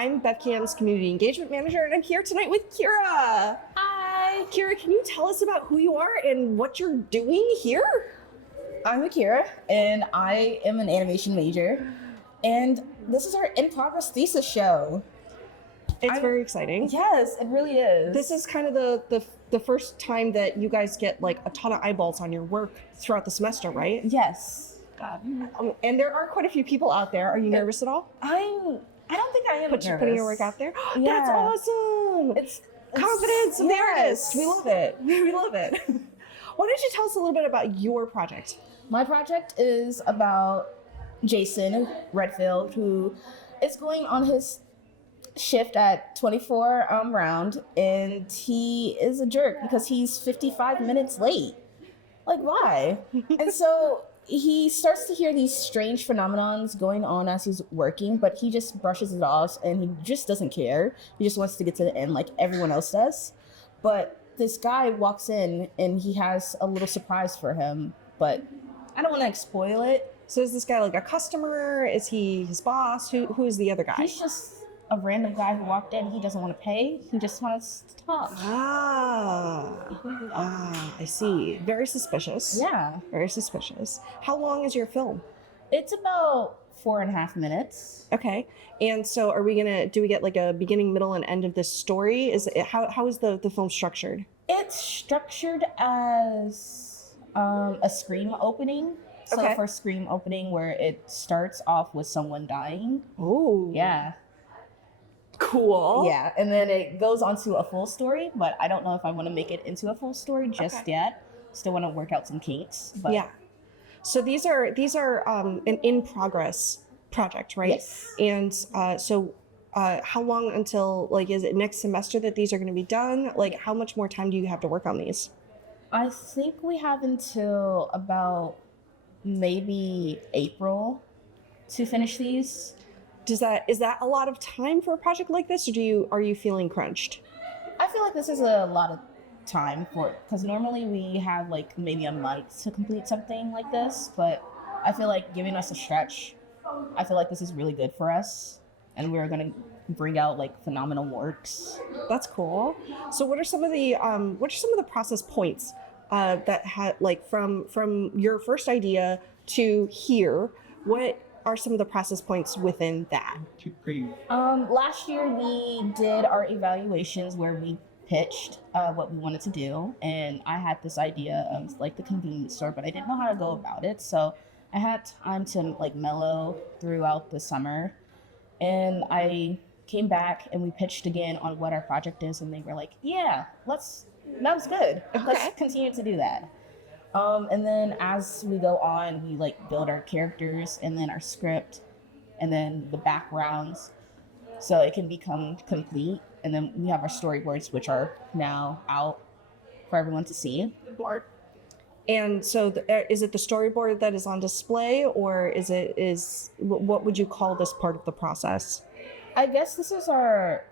I'm BevCam's Community Engagement Manager, and I'm here tonight with Kira. Hi. Kira, can you tell us about who you are and what you're doing here? I'm Akira, and I am an animation major, and this is our in-progress thesis show. It's very exciting. Yes, it really is. This is kind of the first time that you guys get like a ton of eyeballs on your work throughout the semester, right? Yes. God. And there are quite a few people out there. Are you nervous at all? I don't think I am nervous. Putting your work out there? Yeah. That's awesome! It's confidence of the artist. We love it. We love it. Why don't you tell us a little bit about your project? My project is about Jason Redfield, who is going on his shift at 24 round, and he is a jerk because he's 55 minutes late. Like, why? And so he starts to hear these strange phenomenons going on as he's working, but he just brushes it off and he just doesn't care. He just wants to get to the end like everyone else does. But this guy walks in and he has a little surprise for him, but I don't want to spoil it. So is this guy like a customer? Is he his boss? Who is the other guy? He's just a random guy who walked in. He doesn't want to pay. He just wants to talk. I see. Very suspicious. Yeah. Very suspicious. How long is your film? It's about 4.5 minutes. Okay. And so do we get like a beginning, middle, and end of this story? How is the film structured? It's structured as a Scream opening. So Okay. for Scream opening, where it starts off with someone dying. Oh. Yeah. Cool. Yeah, and then it goes on to a full story, but I don't know if I want to make it into a full story just yet. Still want to work out some kinks. But Yeah. So these are an in progress project, right? Yes. And how long until, like, is it next semester that these are going to be done? Like, how much more time do you have to work on these? I think we have until about maybe April to finish these. Is that a lot of time for a project like this, or are you feeling crunched? I feel like this is a lot of time for it, because normally we have like maybe a month to complete something like this, but I feel like giving us a stretch, I feel like this is really good for us, and we're gonna bring out like phenomenal works. That's cool. So what are some of the process points that had, like, from your first idea to here? What are some of the process points within that? Last year we did our evaluations where we pitched what we wanted to do, and I had this idea of like the convenience store, but I didn't know how to go about it, so I had time to like mellow throughout the summer, and I came back and we pitched again on what our project is, and they were like, yeah, that was good. Okay. Let's continue to do that. And then as we go on, we like build our characters and then our script and then the backgrounds so it can become complete. And then we have our storyboards, which are now out for everyone to see. And so is it the storyboard that is on display, or what would you call this part of the process? I guess this is our...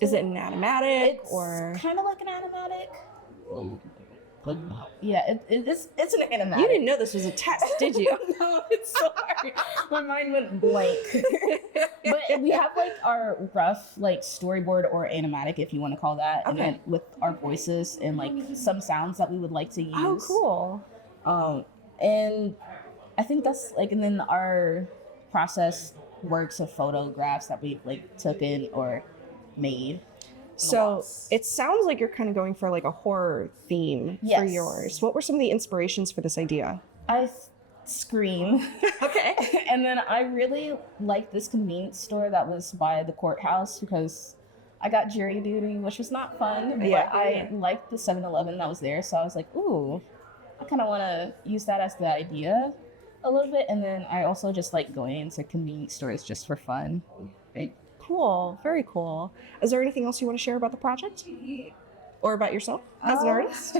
Is it an animatic, It's or? kind of like an animatic. Yeah, it's an animatic. You didn't know this was a test, did you? No, it's so hard. My mind went blank. But we have like our rough like storyboard or animatic, if you want to call that, and then with our voices and like some sounds that we would like to use. Oh, cool. And I think that's like, and then our process works of photographs that we like took in or made. So it sounds like you're kind of going for like a horror theme for yours. What were some of the inspirations for this idea? Scream. Okay. And then I really liked this convenience store that was by the courthouse because I got jury duty, which was not fun, but I liked the 7-Eleven that was there. So I was like, ooh, I kind of want to use that as the idea a little bit. And then I also just like going into convenience stores just for fun. Right? Cool. Very cool. Is there anything else you want to share about the project? Or about yourself as an artist?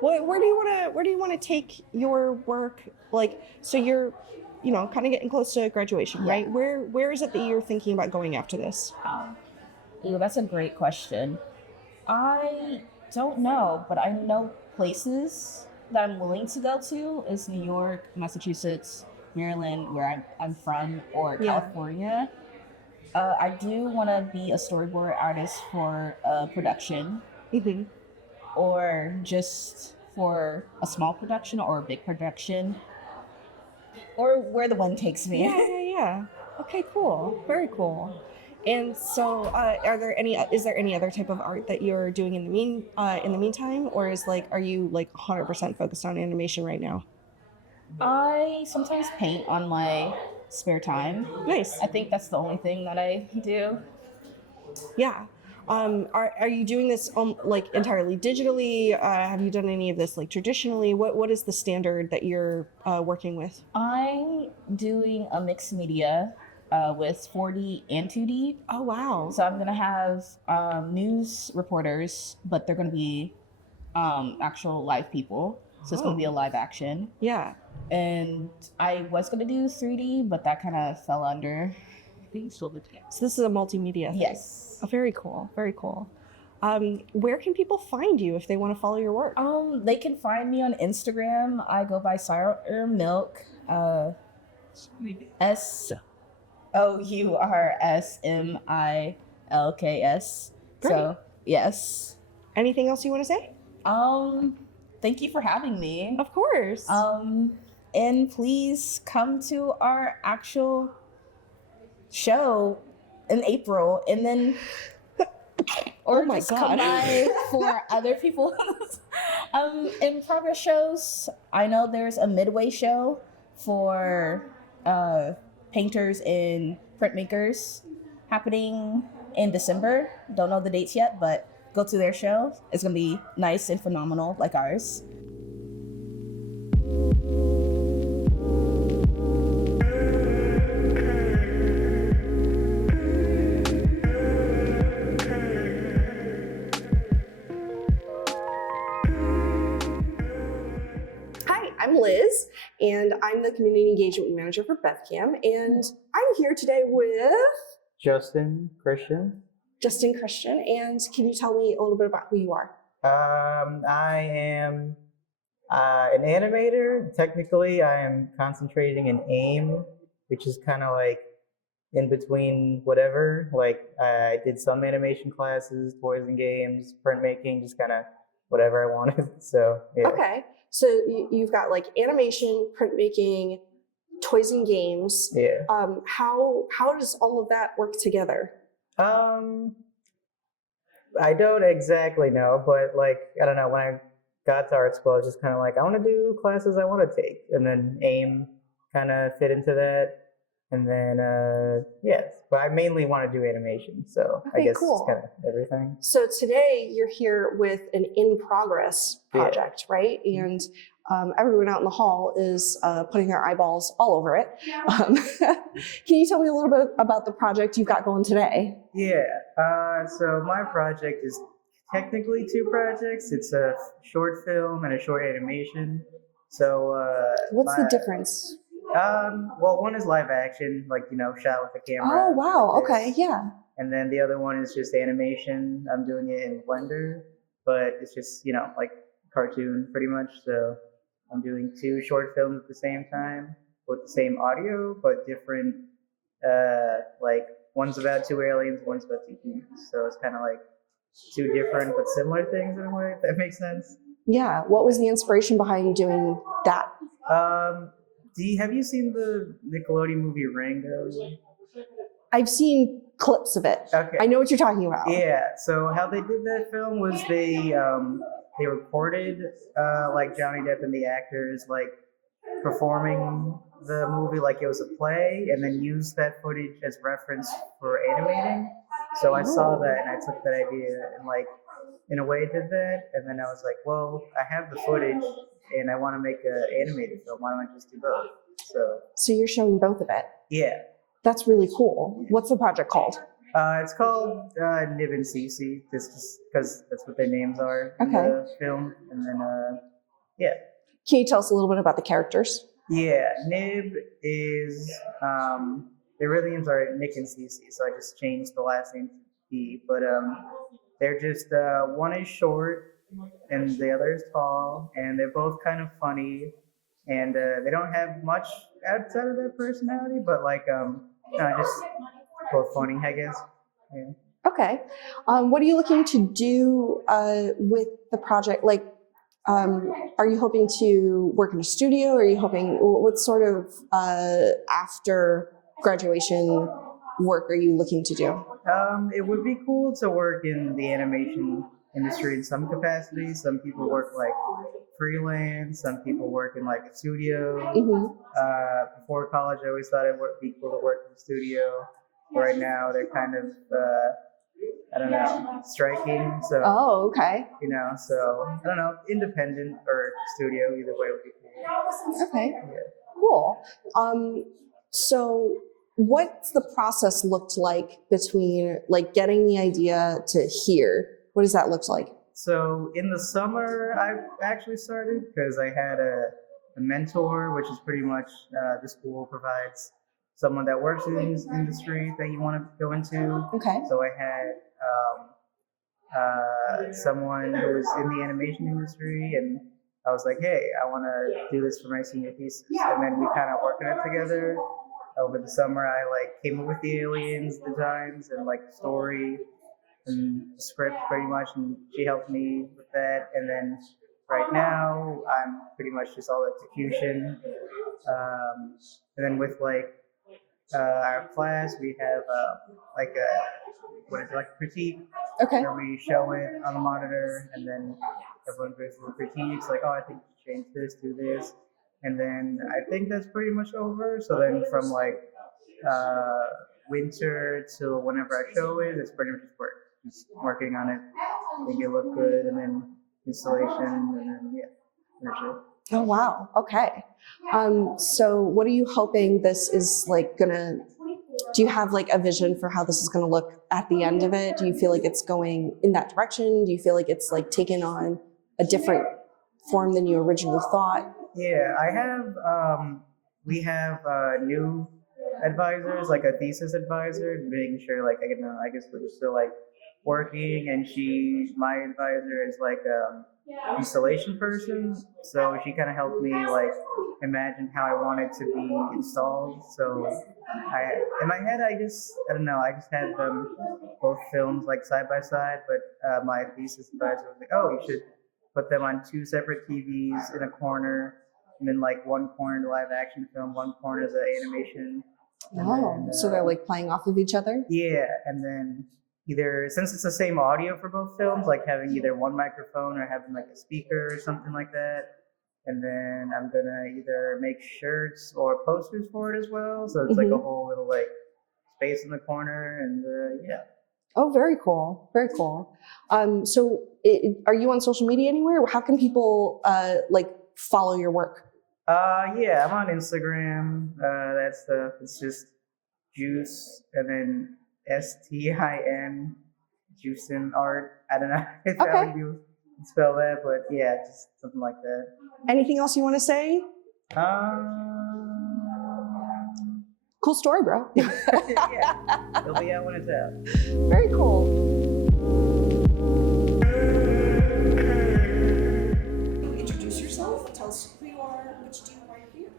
Where do you want to take your work? Like, so you're, kind of getting close to graduation, right? Where is it that you're thinking about going after this? Ooh, that's a great question. I don't know, but I know places that I'm willing to go to is New York, Massachusetts, Maryland, where I'm from, or Yeah. California, I do want to be a storyboard artist for a production, Mm-hmm. or just for a small production or a big production, or where the wind takes me. Yeah. Okay, cool. Very cool. And so, is there any other type of art that you're doing in the meantime, or are you like 100% focused on animation right now? I sometimes paint on my spare time. Nice. I think that's the only thing that I do. Yeah. Are you doing this like entirely digitally? Have you done any of this like traditionally? What is the standard that you're working with? I'm doing a mixed media with 4D and 2D. Oh wow. So I'm gonna have news reporters, but they're gonna be actual live people. So it's gonna be a live action. Yeah. And I was gonna do 3D, but that kind of fell under. So this is a multimedia thing. Yes. Oh, very cool. Very cool. Where can people find you if they want to follow your work? They can find me on Instagram. I go by Sour Milk. SOURSMILKS. So yes. Anything else you want to say? Thank you for having me. Of course. And please come to our actual show in April, and then or my just God. come by for other people in progress shows. I know there's a midway show for painters and printmakers happening in December. Don't know the dates yet, but go to their show. It's gonna be nice and phenomenal like ours. I'm Liz, and I'm the Community Engagement Manager for BevCam, and I'm here today with Justin Christian. And can you tell me a little bit about who you are? I am an animator. Technically, I am concentrating in AIM, which is kind of like in between whatever. Like I did some animation classes, toys and games, printmaking, just kind of whatever I wanted. So yeah. Okay. So you've got like animation, printmaking, toys and games. Yeah. How does all of that work together? I don't exactly know, but like I don't know. When I got to art school, I was just kind of like, I want to do classes I want to take, and then AIM kind of fit into that. And then yes, but I mainly want to do animation, so I guess cool. It's kind of everything. So today you're here with an in-progress project, right? And everyone out in the hall is putting their eyeballs all over it. Can you tell me a little bit about the project you've got going today? Yeah, so my project is technically two projects. It's a short film and a short animation. So what's the difference? Well, one is live action, like, shot with a camera. Oh, wow. Okay, yeah. And then the other one is just animation. I'm doing it in Blender, but it's just, like cartoon pretty much. So I'm doing two short films at the same time with the same audio, but different, like one's about two aliens, one's about two humans. So it's kind of like two different but similar things in a way, if that makes sense. Yeah. What was the inspiration behind doing that? Have you seen the Nickelodeon movie Rango? I've seen clips of it. Okay. I know what you're talking about. Yeah. So how they did that film was they recorded like Johnny Depp and the actors like performing the movie like it was a play, and then used that footage as reference for animating. So I saw that and I took that idea and like in a way did that, and then I was like, well, I have the footage and I want to make an animated film. Why don't I just do both? So you're showing both of it. Yeah. That's really cool. What's the project called? It's called Nib and Cece, just because that's what their names are in the film. And then, yeah. Can you tell us a little bit about the characters? Yeah, Nib is, their real names are Nick and Cece, so I just changed the last name to D. But they're just, one is short and the other is tall, and they're both kind of funny. And they don't have much outside of that personality, but like just both funny, I guess. Yeah. Okay. What are you looking to do with the project? Like, are you hoping to work in a studio? Or are you hoping, what sort of after graduation work are you looking to do? It would be cool to work in the animation industry in some capacity. Some people work like freelance. Some people work in like a studio. Mm-hmm. Before college, I always thought it would be cool to work in a studio. Right now, they're kind of I don't know, striking. So Oh, okay. so I don't know, independent or studio, either way would be cool. Okay. Yeah. Cool. So what's the process looked like between like getting the idea to here? What does that look like? So in the summer, I actually started because I had a mentor, which is pretty much the school provides someone that works in this industry that you want to go into. Okay. So I had someone who was in the animation industry, and I was like, hey, I want to do this for my senior thesis. And then we kind of worked on it together. Over the summer, I like came up with the aliens designs and like the story and the script pretty much, and she helped me with that. And then right now, I'm pretty much just all execution. And then with like our class, we have like a critique. Okay. Where we show it on the monitor, and then everyone goes through critiques, like, oh, I think you should change this, do this. And then I think that's pretty much over. So then from like winter till whenever I show it, it's pretty much just working on it, make it look good, and then installation, and then finish it. Oh, wow. Okay. So what are you hoping this is like gonna, do you have like a vision for how this is gonna look at the end of it? Do you feel like it's going in that direction? Do you feel like it's like taken on a different form than you originally thought? Yeah, I have, we have new advisors, like a thesis advisor, making sure like, I guess we're still like working, and my advisor is like installation person, so she kind of helped me like imagine how I want it to be installed. So in my head, I just had them both filmed like side by side, but my thesis advisor was like, oh, you should put them on two separate TVs in a corner, and then like one corner the live action film, one corner the animation. Oh, so they're like playing off of each other? Yeah, and then either, since it's the same audio for both films, like having either one microphone or having like a speaker or something like that. And then I'm gonna either make shirts or posters for it as well. So it's like a whole little like space in the corner, and yeah. Oh, very cool. Very cool. So are you on social media anywhere? How can people like follow your work? Yeah, I'm on Instagram. It's just Juice and then STIN, Juicin Art. I don't know if how you spell that, but yeah, just something like that. Anything else you want to say? Cool story, bro. Yeah, it'll be out when it's out. Very cool. Introduce yourself. Tell us who you are, what you do, why you're here.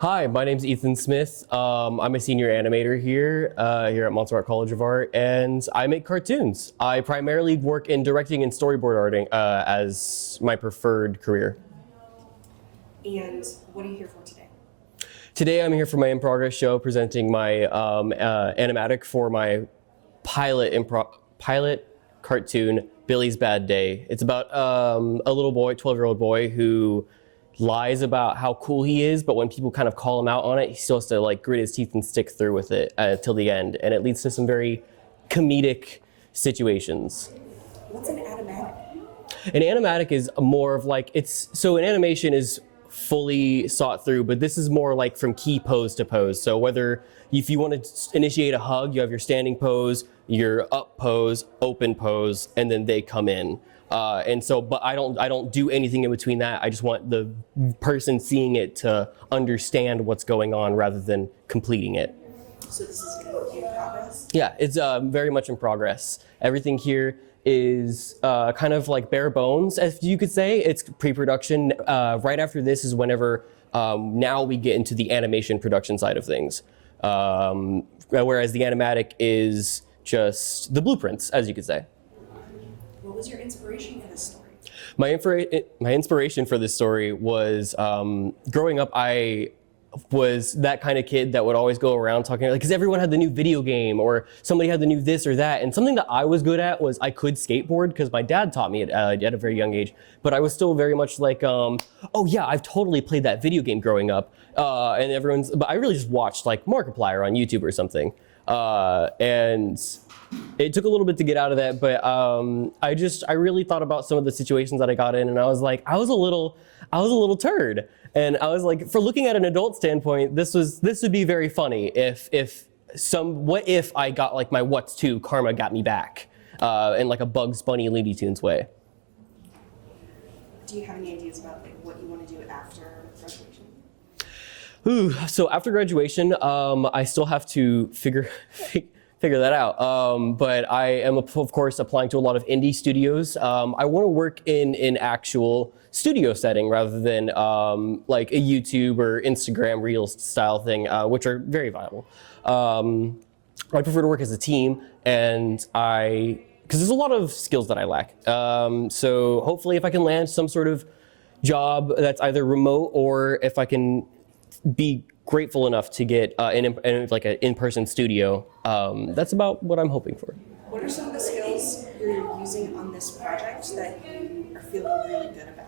Hi, my name's Ethan Smith. I'm a senior animator here at Montserrat College of Art, and I make cartoons. I primarily work in directing and storyboard arting as my preferred career. And what are you here for today? Today I'm here for my in-progress show, presenting my animatic for my pilot cartoon, Billy's Bad Day. It's about a little boy, 12-year-old boy, who lies about how cool he is, but when people kind of call him out on it, he still has to like grit his teeth and stick through with it till the end, and it leads to some very comedic situations. What's an animatic? An animatic is more of like, so an animation is fully sought through, but this is more like from key pose to pose. So whether if you want to initiate a hug, you have your standing pose, your up pose, open pose, and then they come in. And so, but I don't do anything in between that. I just want the person seeing it to understand what's going on rather than completing it. So this is going to be in progress? Yeah, it's very much in progress. Everything here is kind of like bare bones, as you could say. It's pre-production. Right after this is whenever Now we get into the animation production side of things. Whereas the animatic is just the blueprints, as you could say. What was your inspiration for this story? My inspiration for this story was growing up. I was that kind of kid that would always go around talking, like, because everyone had the new video game or somebody had the new this or that. And something that I was good at was I could skateboard because my dad taught me it at a very young age. But I was still very much like, oh yeah, I've totally played that video game growing up. But I really just watched like Markiplier on YouTube or something. And it took a little bit to get out of that, but I really thought about some of the situations that I got in, and I was like, I was a little turd. And I was like, for looking at an adult standpoint, this would be very funny what if I got like my What's 2 karma got me back in like a Bugs Bunny Looney Tunes way. Do you have any ideas about like what you want to do after graduation? So after graduation, I still have to figure that out. But I am, of course, applying to a lot of indie studios. I want to work in an actual studio setting rather than like a YouTube or Instagram Reels style thing, which are very viable. I prefer to work as a team, and because there's a lot of skills that I lack. So hopefully if I can land some sort of job that's either remote, or if I can be grateful enough to get like an in-person studio, that's about what I'm hoping for. What are some of the skills you're using on this project that you are feeling really good about?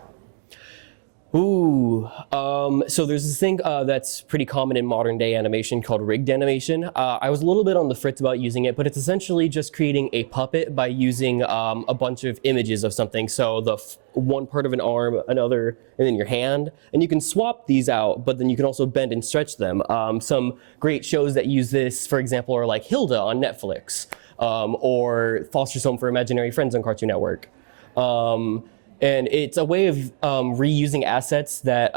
So there's this thing that's pretty common in modern day animation called rigged animation. I was a little bit on the fritz about using it, but it's essentially just creating a puppet by using a bunch of images of something. So one part of an arm, another, and then your hand. And you can swap these out, but then you can also bend and stretch them. Some great shows that use this, for example, are like Hilda on Netflix, or Foster's Home for Imaginary Friends on Cartoon Network. And it's a way of reusing assets that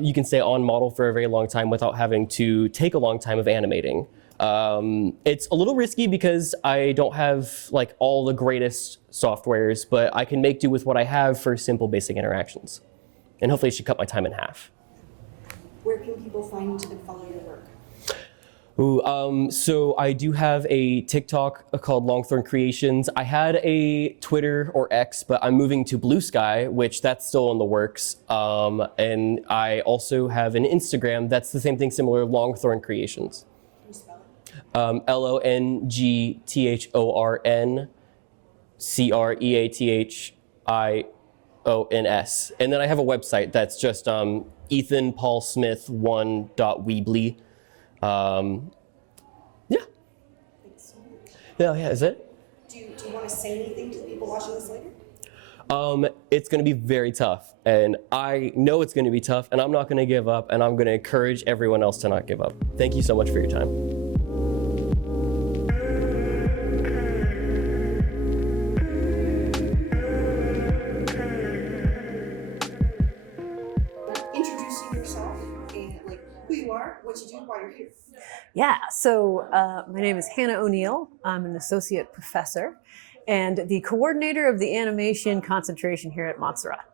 you can stay on model for a very long time without having to take a long time of animating. It's a little risky because I don't have like all the greatest softwares, but I can make do with what I have for simple basic interactions. And hopefully it should cut my time in half. Where can people find and follow your work? So I do have a TikTok called Longthorn Creations. I had a Twitter or X, but I'm moving to Blue Sky, which that's still in the works. And I also have an Instagram that's the same thing, similar, Longthorn Creations. Can you spell it? LONGTHORNCREATHIONS. And then I have a website that's just ethanpaulsmith1.weebly. Yeah. Thanks so much. Yeah, is it? Do you want to say anything to the people watching this later? It's going to be very tough, and I know it's going to be tough, and I'm not going to give up, and I'm going to encourage everyone else to not give up. Thank you so much for your time. Introducing yourself and like who you are, what you do, why you're here. Yeah, so my name is Hannah O'Neill. I'm an associate professor and the coordinator of the animation concentration here at Montserrat.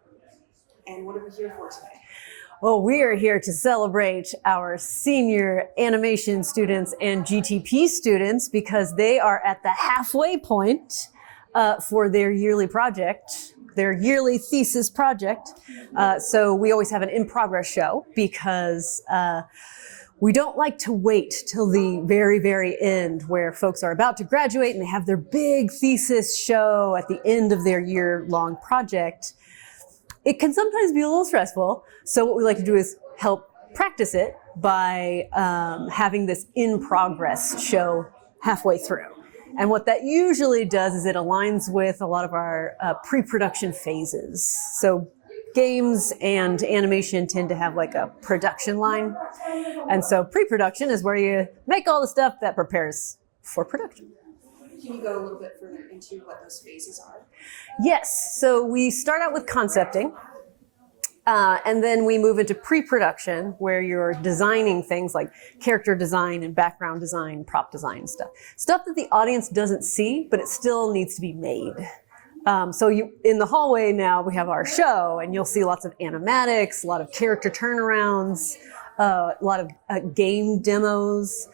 And what are we here for today? Well, we are here to celebrate our senior animation students and GTP students because they are at the halfway point for their yearly project, their yearly thesis project. So we always have an in-progress show because we don't like to wait till the very, very end where folks are about to graduate and they have their big thesis show at the end of their year-long project. It can sometimes be a little stressful. So what we like to do is help practice it by having this in-progress show halfway through. And what that usually does is it aligns with a lot of our pre-production phases. So games and animation tend to have like a production line. And so pre-production is where you make all the stuff that prepares for production. Can you go a little bit further into what those phases are? Yes, so we start out with concepting, and then we move into pre-production where you're designing things like character design and background design, prop design stuff. Stuff that the audience doesn't see, but it still needs to be made. So in the hallway now we have our show, and you'll see lots of animatics, a lot of character turnarounds, a lot of game demos.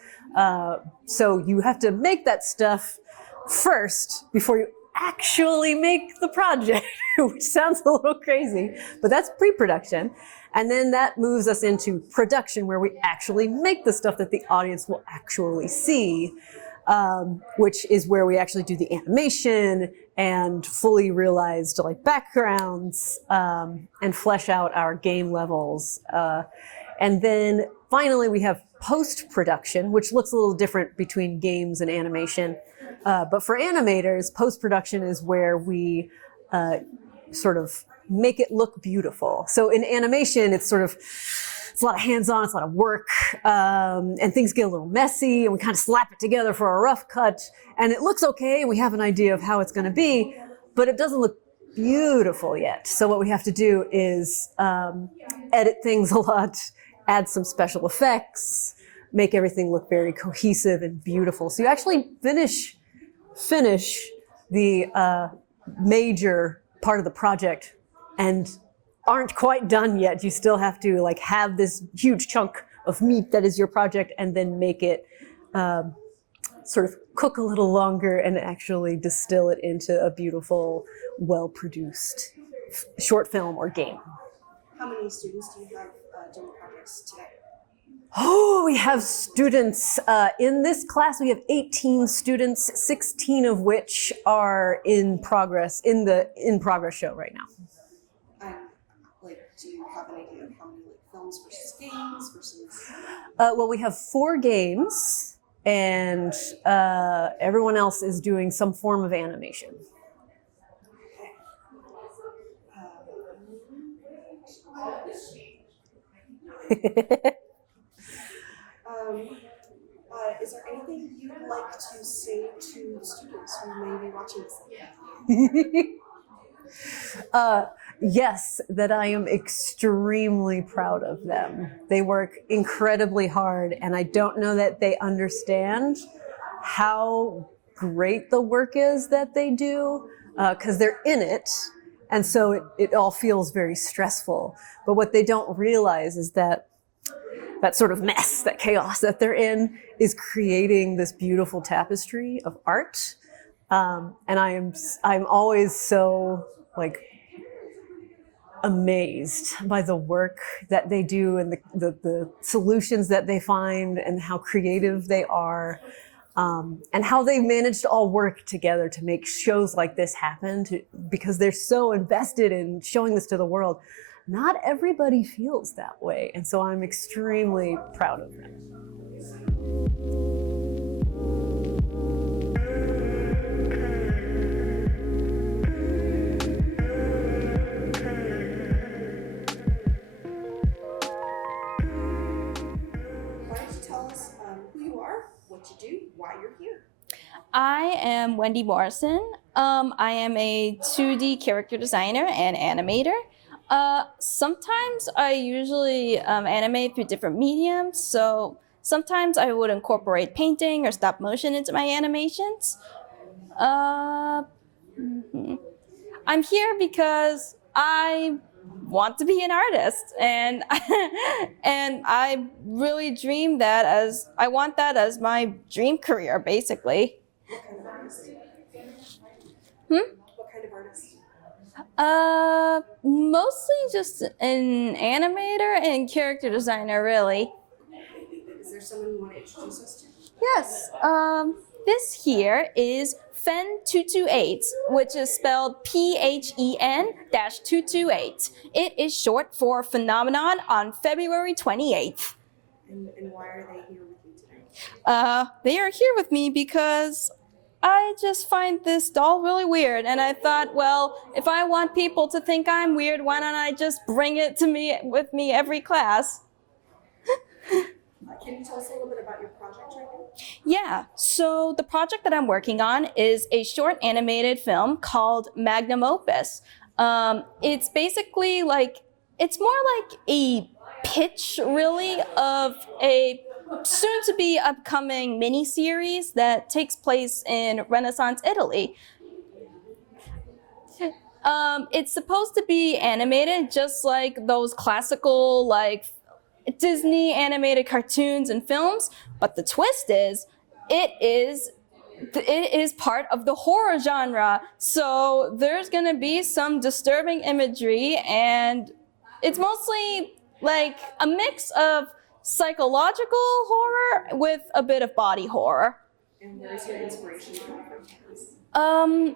So you have to make that stuff first before you actually make the project, which sounds a little crazy, but that's pre-production. And then that moves us into production, where we actually make the stuff that the audience will actually see, which is where we actually do the animation and fully realized like backgrounds, and flesh out our game levels. And then finally we have post-production, which looks a little different between games and animation. But for animators, post-production is where we sort of make it look beautiful. So in animation, it's a lot of hands-on, it's a lot of work, and things get a little messy, and we kind of slap it together for a rough cut, and it looks okay, and we have an idea of how it's going to be, but it doesn't look beautiful yet. So what we have to do is edit things a lot, add some special effects, make everything look very cohesive and beautiful. So you actually finish the major part of the project and aren't quite done yet. You still have to like have this huge chunk of meat that is your project, and then make it sort of cook a little longer and actually distill it into a beautiful, well-produced short film or game. How many students do you have doing projects today? Oh, we have students. In this class, we have 18 students, 16 of which are in progress, in the in-progress show right now. Do you have an idea of how many films versus games versus? Well, we have 4 games, and everyone else is doing some form of animation. Is there anything you'd like to say to students who may be watching this? Yes, that I am extremely proud of them. They work incredibly hard, and I don't know that they understand how great the work is that they do, because they're in it, and so it all feels very stressful. But what they don't realize is that sort of mess, that chaos that they're in, is creating this beautiful tapestry of art. And I'm always so like amazed by the work that they do, and the solutions that they find, and how creative they are, and how they've managed to all work together to make shows like this happen, because they're so invested in showing this to the world. Not everybody feels that way, and so I'm extremely proud of them. Why don't you tell us who you are, what you do, why you're here? I am Wendy Morrison. I am a 2D character designer and animator. Sometimes I usually animate through different mediums, so sometimes I would incorporate painting or stop motion into my animations. I'm here because I want to be an artist, and and I really dream that I want that as my dream career, basically. What kind of artist? What kind of artist? Mostly just an animator and character designer, really. Is there someone you want to introduce us to? Yes. This here is Phen228, which is spelled PHEN-228. It is short for Phenomenon on February 28th. And why are they here with you today? They are here with me because I just find this doll really weird, and I thought, well, if I want people to think I'm weird, why don't I just bring it to me with me every class? Can you tell us a little bit about your project right now? Yeah, so the project that I'm working on is a short animated film called Magnum Opus. It's basically it's more like a pitch, really, of a soon-to-be upcoming mini-series that takes place in Renaissance Italy. It's supposed to be animated just like those classical like Disney animated cartoons and films, but the twist is it is part of the horror genre. So there's gonna be some disturbing imagery, and it's mostly like a mix of psychological horror with a bit of body horror. And where's your inspiration from?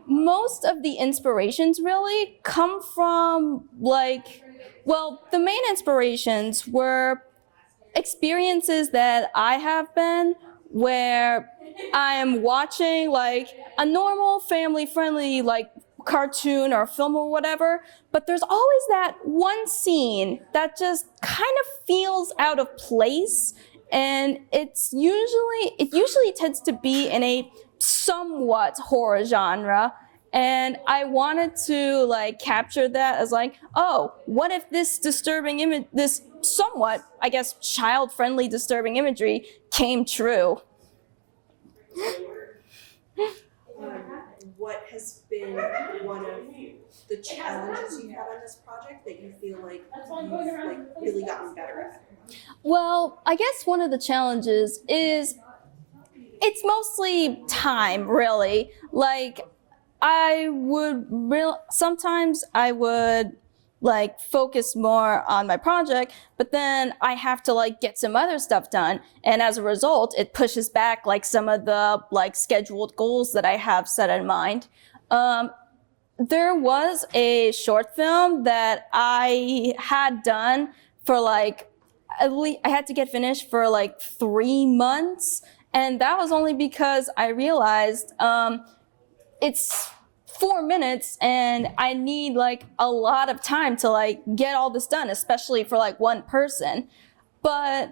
Most of the inspirations really come from like, well, the main inspirations were experiences that I have been where I am watching like a normal family-friendly like cartoon or film or whatever, but there's always that one scene that just kind of feels out of place, and it usually tends to be in a somewhat horror genre, and I wanted to like capture that as like, oh, what if this disturbing image, this somewhat, I guess, child-friendly disturbing imagery came true. What has been one of the challenges you've had on this project that you feel like you've like really gotten better at? Well, I guess one of the challenges is it's mostly time, really. Like, sometimes I would like focus more on my project, but then I have to like get some other stuff done. And as a result, it pushes back like some of the like scheduled goals that I have set in mind. There was a short film that I had done for like, at least I had to get finished for like 3 months. And that was only because I realized it's 4 minutes and I need like a lot of time to like get all this done, especially for like one person. But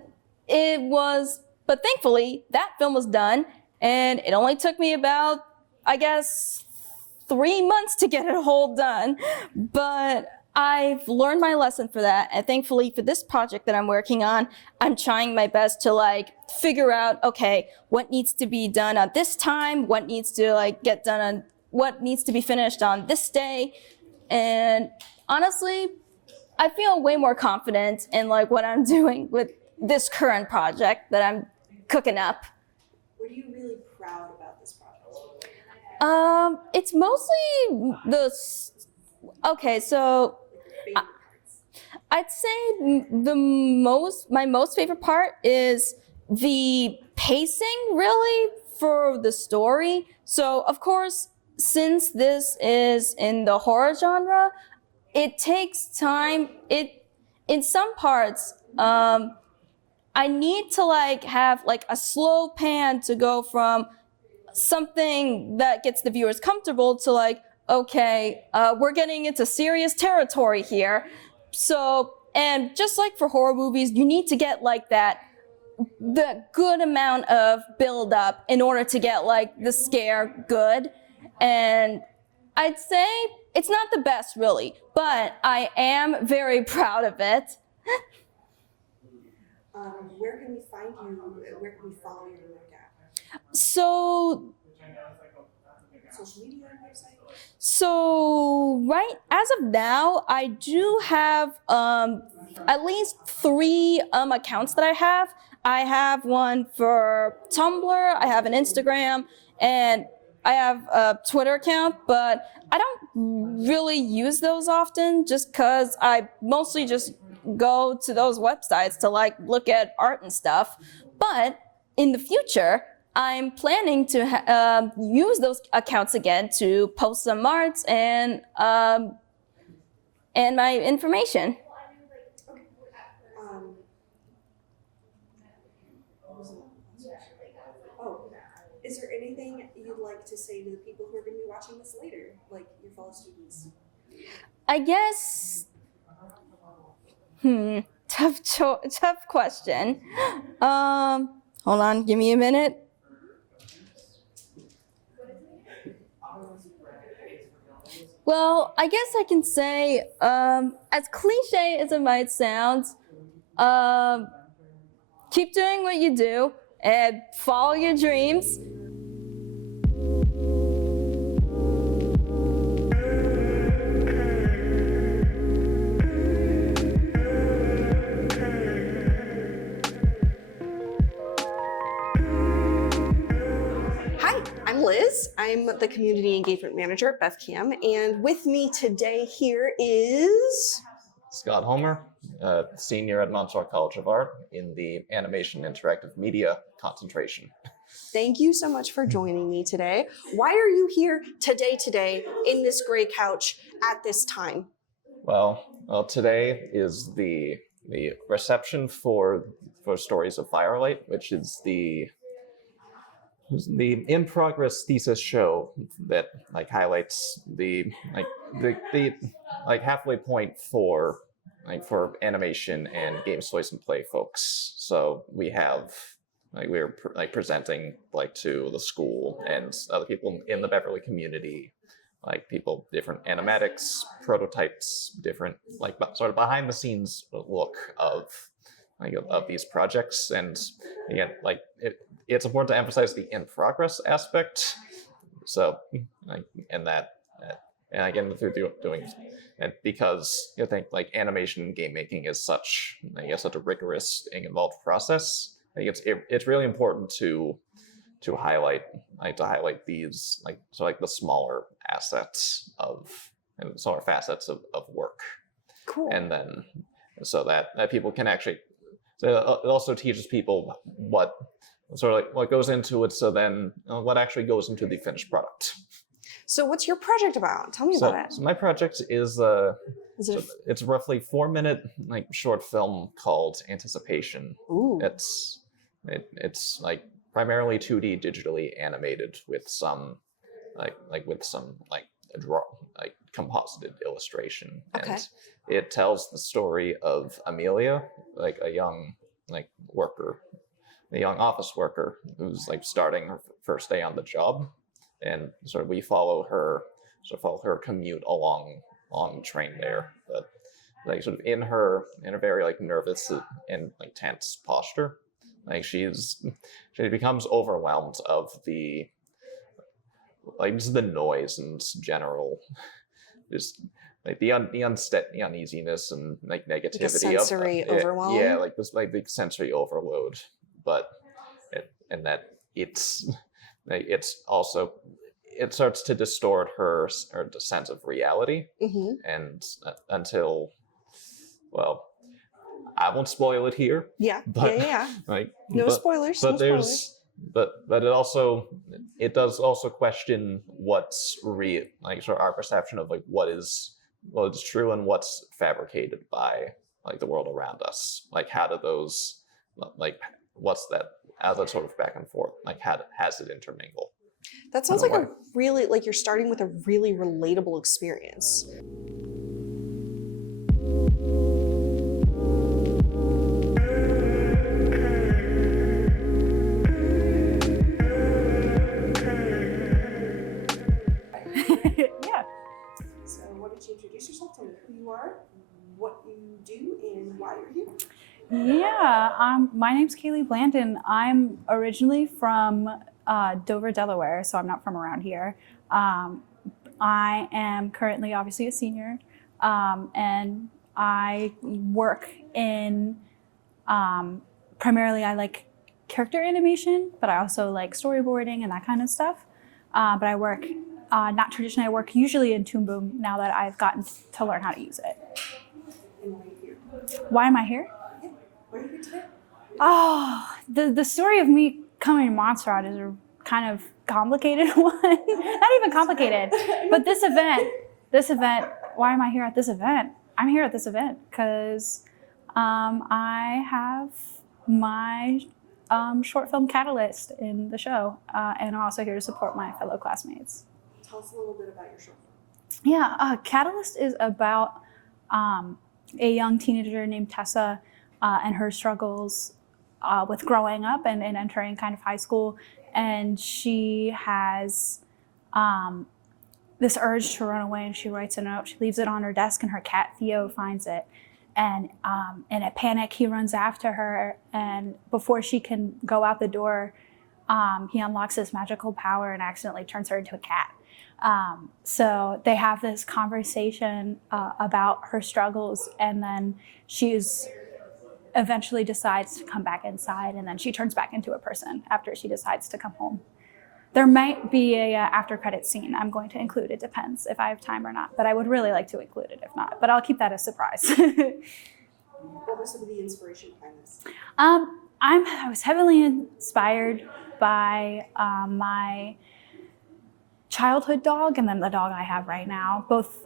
thankfully that film was done, and it only took me about, I guess, 3 months to get it all done. But I've learned my lesson for that, and thankfully for this project that I'm working on, I'm trying my best to like figure out, okay, what needs to be done at this time, what needs to like get done on, what needs to be finished on this day. And honestly, I feel way more confident in like what I'm doing with this current project that I'm cooking up. What are you really proud about this project? It's mostly okay, so I'd say my most favorite part is the pacing, really, for the story. So of course, since this is in the horror genre, it takes time. In some parts, I need to like have like a slow pan to go from something that gets the viewers comfortable to like, okay, we're getting into serious territory here. So, and just like for horror movies, you need to get like the good amount of build up in order to get like the scare good. And I'd say it's not the best really, but I am very proud of it. Where can we find you? Where can we follow your work at? So, Social media, website? So right as of now, I do have at least 3 accounts that I have. I have one for Tumblr, I have an Instagram, and I have a Twitter account, but I don't really use those often just because I mostly just go to those websites to like look at art and stuff. But in the future, I'm planning to use those accounts again to post some arts and my information. Is there anything you'd like to say to the people who are going to be watching this later, like your fellow students? I guess, tough question. Hold on, give me a minute. Well, I guess I can say, as cliche as it might sound, keep doing what you do and follow your dreams. I'm the Community Engagement Manager at BevCam, and with me today here is... Scott Homer, senior at Montserrat College of Art in the Animation Interactive Media concentration. Thank you so much for joining me today. Why are you here today, in this gray couch at this time? Well, today is the reception for Stories of Firelight, which is the in progress thesis show that highlights the halfway point for animation and games, toys, and play folks. So we have we're presenting to the school and other people in the Beverly community, people, different animatics, prototypes, different sort of behind the scenes look of these projects. And again, it's important to emphasize the in progress aspect. So and again through doing, and because I think animation and game making is such a rigorous and involved process, it's really important to highlight these the smaller assets and smaller facets of work. Cool. And then so that people can actually, so it also teaches people what goes into it, so then what actually goes into the finished product. So what's your project about? Tell me about it. So my project is it's a roughly 4-minute short film called Anticipation. Ooh. It's primarily 2D digitally animated with some composited illustration. Okay. And it tells the story of Amelia, a young worker, a young office worker who's starting her first day on the job, and we follow her commute along the train there, but in her very nervous and tense posture. She becomes overwhelmed of the just the noise and general, just the uneasiness and negativity, a sensory overwhelm. Yeah, the sensory overload. But it's also, it starts to distort her sense of reality. Mm-hmm. And until, well, I won't spoil it here. Yeah. But, yeah. No spoilers. But no there's spoilers. but it does also question what's real, our perception of what is true and what's fabricated by the world around us. How do those what's that, as a sort of back and forth, how has it intermingle? That sounds like a really, you're starting with a really relatable experience. Yeah. So why don't you introduce yourself, tell me who you are, what you do, and why you're here? Yeah, my name's Kaylee Blandon. I'm originally from Dover, Delaware, so I'm not from around here. I am currently obviously a senior, and I work in, primarily I like character animation, but I also like storyboarding and that kind of stuff. But I work, not traditionally, I work usually in Toon Boom now that I've gotten to learn how to use it. And why are you here? Why am I here? Yeah. Why are you here today? Oh, the story of me coming to Montserrat is a kind of complicated one. Not even complicated, but this event, why am I here at this event? I'm here at this event because I have my short film Catalyst in the show, and I'm also here to support my fellow classmates. Tell us a little bit about your short film. Yeah, Catalyst is about a young teenager named Tessa and her struggles with growing up and entering kind of high school. And she has this urge to run away, and she writes a note. She leaves it on her desk, and her cat Theo finds it. And in a panic, he runs after her. And before she can go out the door, he unlocks this magical power and accidentally turns her into a cat. So they have this conversation about her struggles, and then she's eventually decides to come back inside, and then she turns back into a person after she decides to come home. there might be a after credit scene I'm going to include. It depends if I have time or not, but I would really like to include it if not. But I'll keep that a surprise. What was some of the inspiration behind this? I was heavily inspired by my childhood dog and then the dog I have right now. Both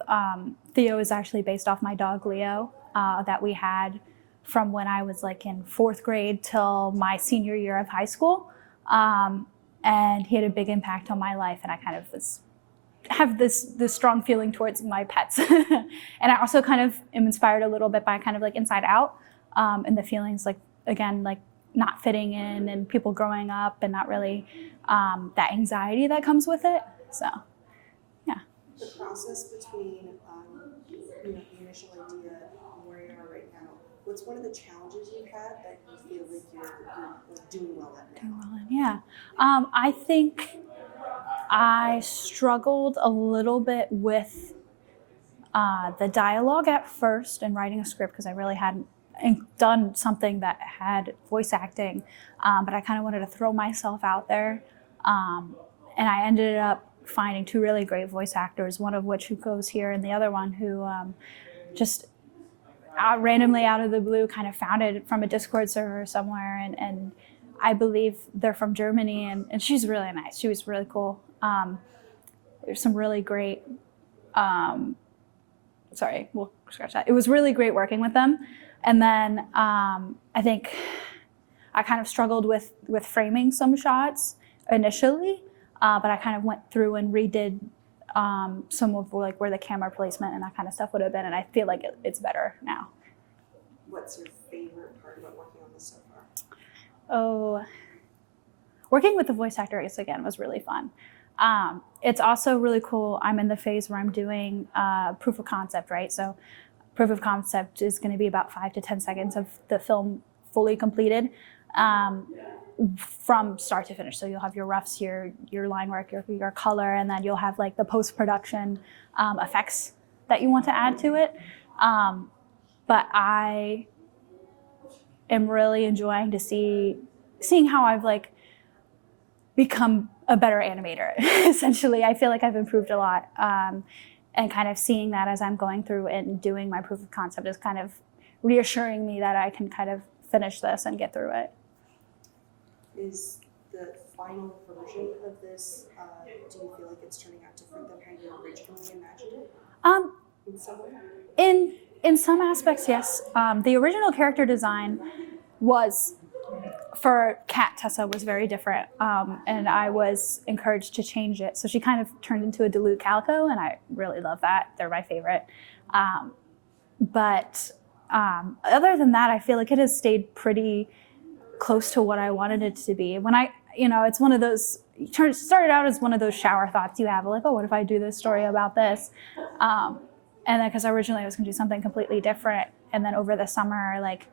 Theo is actually based off my dog Leo that we had from when I was like in 4th grade till my senior year of high school. And he had a big impact on my life, and I kind of have this strong feeling towards my pets. And I also kind of am inspired a little bit by kind of like Inside Out, and the feelings like, again, like not fitting in and people growing up and not really that anxiety that comes with it. So, yeah. The process between the initial idea and where you are right now, what's one of the challenges you've had that you feel like you're doing well at now? Yeah. I think I struggled a little bit with the dialogue at first and writing a script because I really hadn't done something that had voice acting, but I kind of wanted to throw myself out there. And I ended up finding 2 really great voice actors, one of which who goes here and the other one who just randomly out of the blue kind of found it from a Discord server somewhere. And I believe they're from Germany, and she's really nice. She was really cool. There's some really great, sorry, we'll scratch that. It was really great working with them. And then I think I kind of struggled with framing some shots initially, but I kind of went through and redid some of like where the camera placement and that kind of stuff would have been, and I feel like it's better now. What's your favorite part about working on this so far? Oh, working with the voice actors again was really fun. It's also really cool. I'm in the phase where I'm doing proof of concept, right? So proof of concept is going to be about 5 to 10 seconds of the film fully completed from start to finish. So you'll have your roughs, your line work, your color, and then you'll have like the post-production effects that you want to add to it. But I am really enjoying to seeing how I've like become a better animator. Essentially, I feel like I've improved a lot, and kind of seeing that as I'm going through and doing my proof of concept is kind of reassuring me that I can kind of finish this and get through it. Is the final version of this, do you feel like it's turning out different than how you originally imagined it? In some way? In some aspects, yes. The original character design was, for Kat, Tessa was very different, and I was encouraged to change it. So she kind of turned into a Duluth Calico, and I really love that. They're my favorite. But other than that, I feel like it has stayed pretty close to what I wanted it to be. When it's one of those, started out as one of those shower thoughts you have, like, oh, what if I do this story about this? And then, because originally I was going to do something completely different, and then over the summer, like,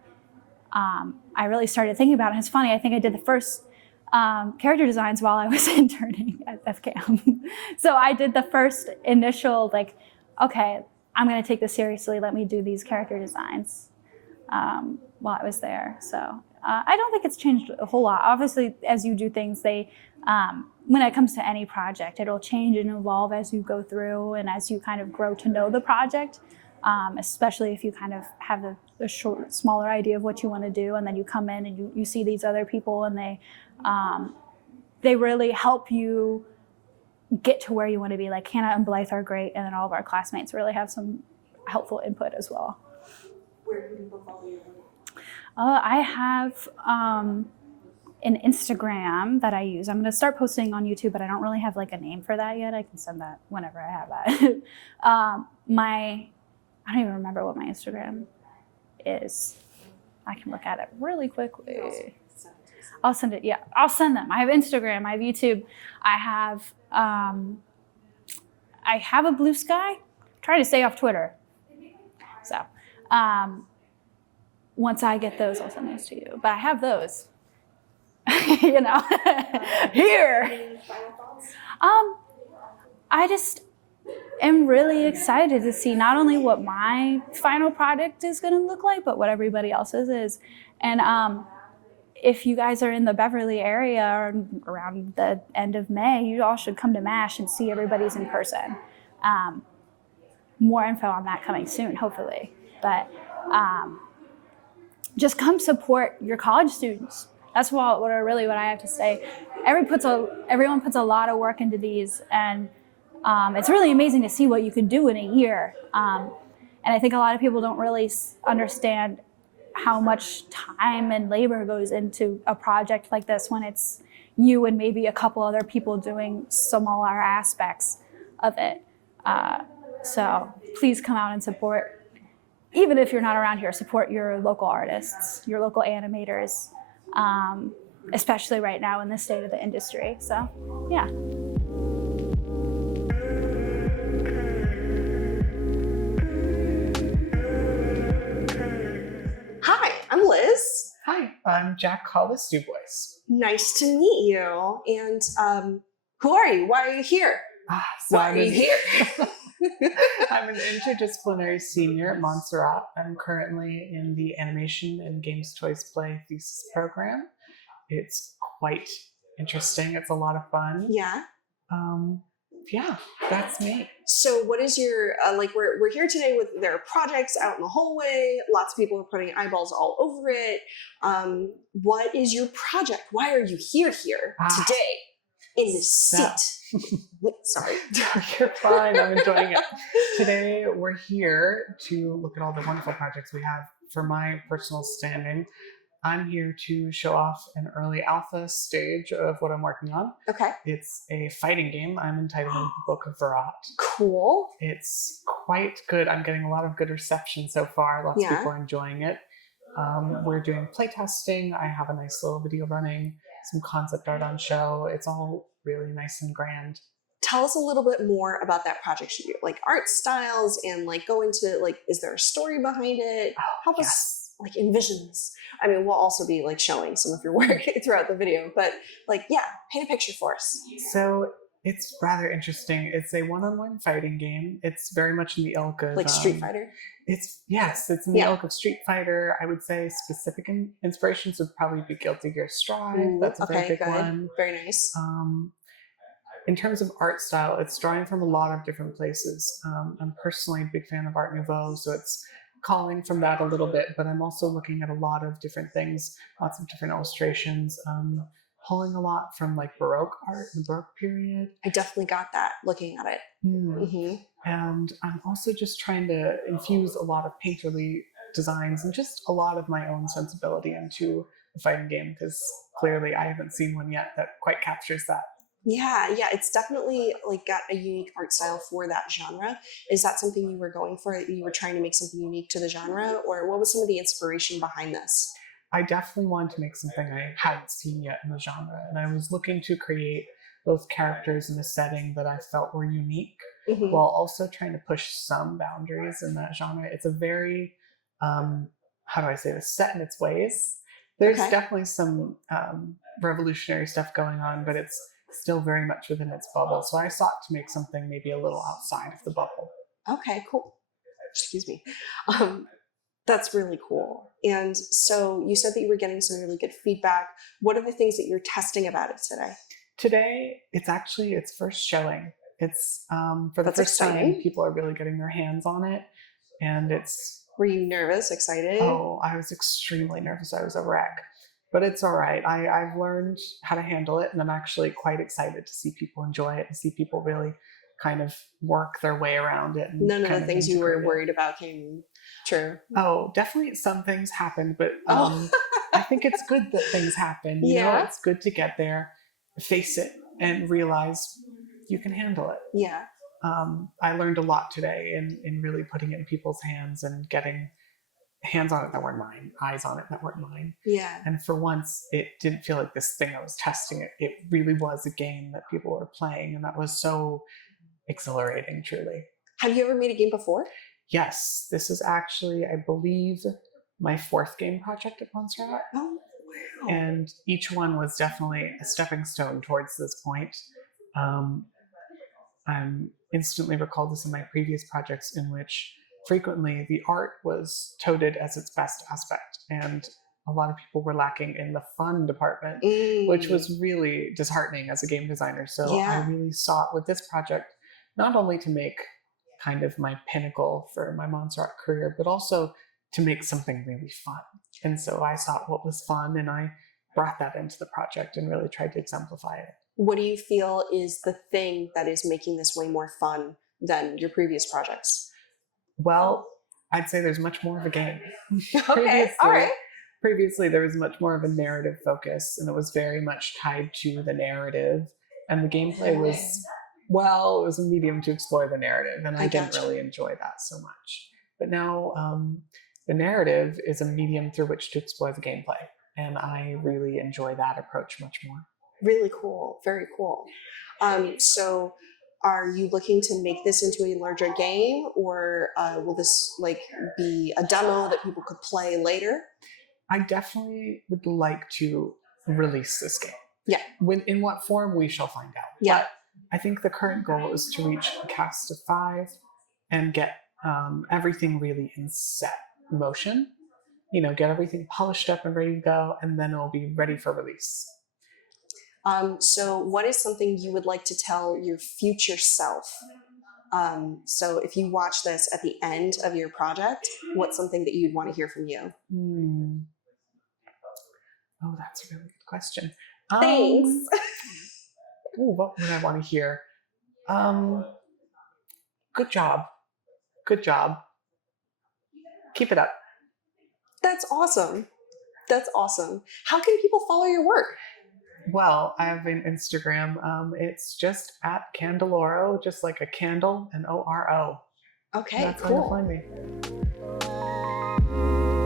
I really started thinking about it. It's funny, I think I did the first character designs while I was interning at BevCam. So I did the first initial, like, okay, I'm going to take this seriously. Let me do these character designs while I was there. So I don't think it's changed a whole lot. Obviously, as you do things, when it comes to any project, it'll change and evolve as you go through and as you kind of grow to know the project, especially if you kind of have a smaller idea of what you want to do, and then you come in and you see these other people, and they really help you get to where you want to be. Like Hannah and Blythe are great, and then all of our classmates really have some helpful input as well. Where can people follow you? I have an Instagram that I use. I'm going to start posting on YouTube, but I don't really have like a name for that yet. I can send that whenever I have that. I don't even remember what my Instagram is. I can look at it really quickly. I'll send it. Yeah, I'll send them. I have Instagram. I have YouTube. I have a Blue Sky. Try to stay off Twitter. So once I get those, I'll send those to you. But I have those. Here. Any final thoughts? I just am really excited to see not only what my final product is going to look like, but what everybody else's is. And if you guys are in the Beverly area or around the end of May, you all should come to MASH and see everybody's in person. More info on that coming soon, hopefully. But just come support your college students. That's what I have to say. Everyone puts a lot of work into these, and it's really amazing to see what you can do in a year. And I think a lot of people don't really understand how much time and labor goes into a project like this when it's you and maybe a couple other people doing smaller aspects of it. So please come out and support. Even if you're not around here, support your local artists, your local animators, especially right now in the state of the industry. So, yeah. Hi, I'm Liz. Hi, I'm Jack Hollis Dubois. Nice to meet you. And who are you? Why are you here? Why are you here? I'm an interdisciplinary senior at Montserrat. I'm currently in the Animation and Games Toys Play thesis program. It's quite interesting. It's a lot of fun. Yeah. Yeah, that's me. So what is your, we're here today with their projects out in the hallway. Lots of people are putting eyeballs all over it. What is your project? Why are you here today in this seat? Sorry. You're fine. I'm enjoying it. Today, we're here to look at all the wonderful projects we have. For my personal standing, I'm here to show off an early alpha stage of what I'm working on. Okay. It's a fighting game. I'm entitling the Book of Virat. Cool. It's quite good. I'm getting a lot of good reception so far. Lots of people are enjoying it. We're doing playtesting. I have a nice little video running, some concept art on show. It's all really nice and grand. Tell us a little bit more about that project you do, like art styles, and go into is there a story behind it? Help us envision this. I mean, we'll also be showing some of your work throughout the video, but paint a picture for us. So it's rather interesting. It's a one-on-one fighting game. It's very much in the ilk of Street Fighter. It's in the ilk of Street Fighter. I would say specific inspirations would probably be Guilty Gear Strive. That's a very big one. Very nice. In terms of art style, it's drawing from a lot of different places. I'm personally a big fan of Art Nouveau, so it's calling from that a little bit, but I'm also looking at a lot of different things, lots of different illustrations, pulling a lot from Baroque art, the Baroque period. I definitely got that looking at it. Mm-hmm. And I'm also just trying to infuse a lot of painterly designs and just a lot of my own sensibility into the fighting game, because clearly I haven't seen one yet that quite captures that. Yeah, it's definitely got a unique art style for that genre. Is that something you were going for? You were trying to make something unique to the genre, or what was some of the inspiration behind this? I definitely wanted to make something I hadn't seen yet in the genre, and I was looking to create both characters in a setting that I felt were unique, while also trying to push some boundaries in that genre. It's a very, how do I say this, set in its ways. There's definitely some revolutionary stuff going on, but it's still very much within its bubble. So I sought to make something maybe a little outside of the bubble. Okay, cool. Excuse me. That's really cool. And so you said that you were getting some really good feedback. What are the things that you're testing about it today? Today, it's actually its first showing. It's for the first time, people are really getting their hands on it. And it's... Were you nervous, excited? Oh, I was extremely nervous. I was a wreck. But it's all right. I've learned how to handle it, and I'm actually quite excited to see people enjoy it and see people really kind of work their way around it. And none of the things you were worried about came true. Oh, definitely some things happened, but I think it's good that things happen. You know, it's good to get there, face it, and realize you can handle it. Yeah. I learned a lot today in really putting it in people's hands and getting hands on it that weren't mine, eyes on it that weren't mine. Yeah. And for once, it didn't feel like this thing I was testing. It really was a game that people were playing, and that was so exhilarating, truly. Have you ever made a game before? Yes. This is actually, I believe, my 4th game project at Montserrat. Oh, wow. And each one was definitely a stepping stone towards this point. I'm instantly recalled to some of my previous projects in which frequently the art was touted as its best aspect, and a lot of people were lacking in the fun department, which was really disheartening as a game designer. So Yeah. I really sought with this project not only to make kind of my pinnacle for my Montserrat career, but also to make something really fun. And so I sought what was fun, and I brought that into the project and really tried to exemplify it. What do you feel is the thing that is making this way more fun than your previous projects? Well, I'd say there's much more of a game. Okay, all right. Previously, there was much more of a narrative focus, and it was very much tied to the narrative. And the gameplay was, well, it was a medium to explore the narrative, and I didn't really enjoy that so much. But now the narrative is a medium through which to explore the gameplay, and I really enjoy that approach much more. Really cool. Very cool. So are you looking to make this into a larger game, or will this like be a demo that people could play later? I definitely would like to release this game. Yeah. In what form, we shall find out. Yeah. But I think the current goal is to reach a cast of 5 and get everything really in set motion. You know, get everything polished up and ready to go, and then it'll be ready for release. So what is something you would like to tell your future self? So if you watch this at the end of your project, what's something that you'd want to hear from you? Oh, that's a really good question. Thanks. What would I want to hear? Good job. Good job. Keep it up. That's awesome. That's awesome. How can people follow your work? Well, I have an Instagram. It's just at Candeloro, just like a candle and ORO. Okay, That's cool. how to find me.